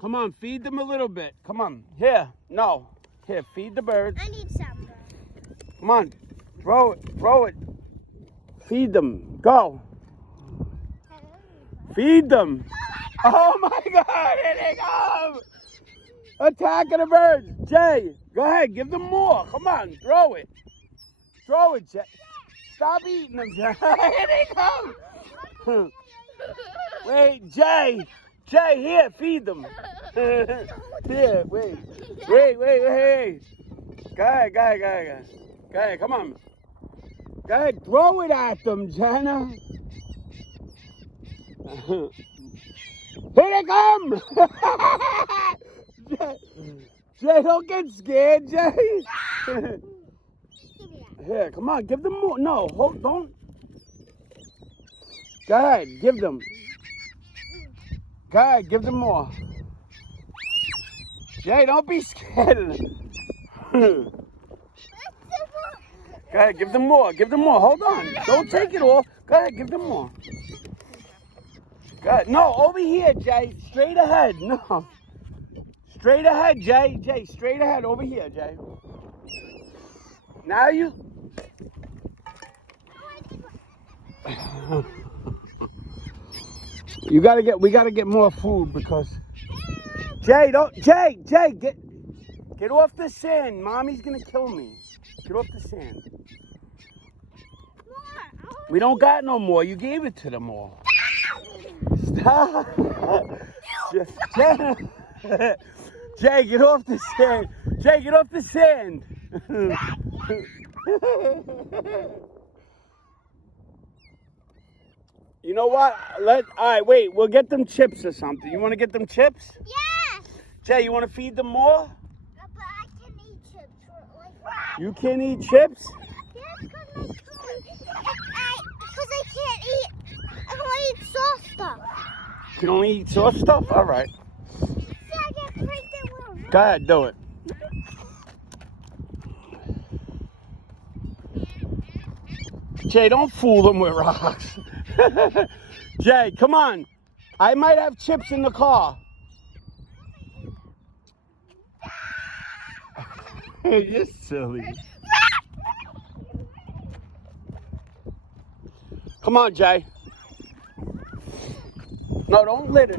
Come on, feed them a little bit. Come on. Here. No. Here, feed the birds. I need some. Come on. Throw it. Throw it. Feed them. Go. Feed them. Oh my God. Here they come. Attacking the birds. Jay, go ahead. Give them more. Come on. Throw it. Throw it, Jay. Stop eating them, Jay. Here they come. Wait, Jay. Jay, here, feed them. Here, wait. Wait. Go ahead, come on. Go ahead, throw it at them, Jenna. Here they come. Jay, don't get scared, Jay. Here, come on, give them more. No, don't. Go ahead, give them. Go ahead, give them more. Jay, don't be scared of them. Go ahead, give them more. Give them more. Hold on. Don't take it all. Go ahead, give them more. Go ahead. No, over here, Jay. Straight ahead. No. Straight ahead, Jay. Jay, straight ahead. Over here, Jay. Now you... we gotta get more food because Jay, get off the sand. Mommy's gonna kill me. Get off the sand. We don't got no more. You gave it to them all. Stop. Jay, get off the sand. Jay, get off the sand. You know what? All right, wait. We'll get them chips or something. You want to get them chips? Yes. Jay, you want to feed them more? But I can eat chips. You can eat chips? Yes, because I can't eat. I can only eat soft stuff. You can only eat soft stuff? All right. See, I can break their will. Go ahead, do it. Jay, don't fool them with rocks. Jay, come on. I might have chips in the car. You're silly. Come on, Jay. No, don't litter.